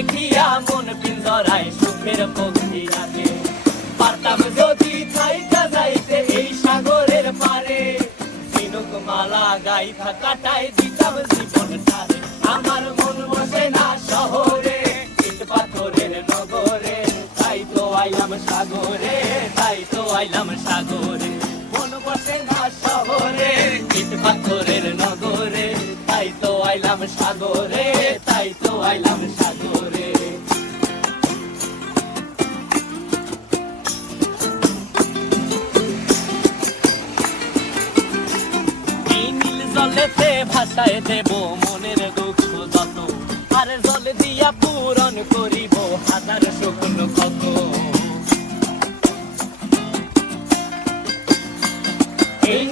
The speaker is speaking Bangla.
দেখিয়া মন পিঞ্জরায় সুখের পক্ষী রাখে। পারতাম যদি থাইকা যাইতে এই সাগরের পারে, ঝিনুক মালা গাইথা কাটাই দিতাম জীবনটারে। আমার মন বসে না শহরে, ইট পাথরের নগরে, তাই তো আইলাম সাগরে, তাই তো আইলাম সাগরে। মন বসে না শহরে, ইট পাথরের নগরে, তাই তো আইলাম সাগরে, তাই তো আইলাম সাগরে। এই নীল জলেতে ভাসায় দেব মনের দুঃখ যত, আর জল দিয়া পূরণ করিব হাজার শুকনো ক্ষত। এই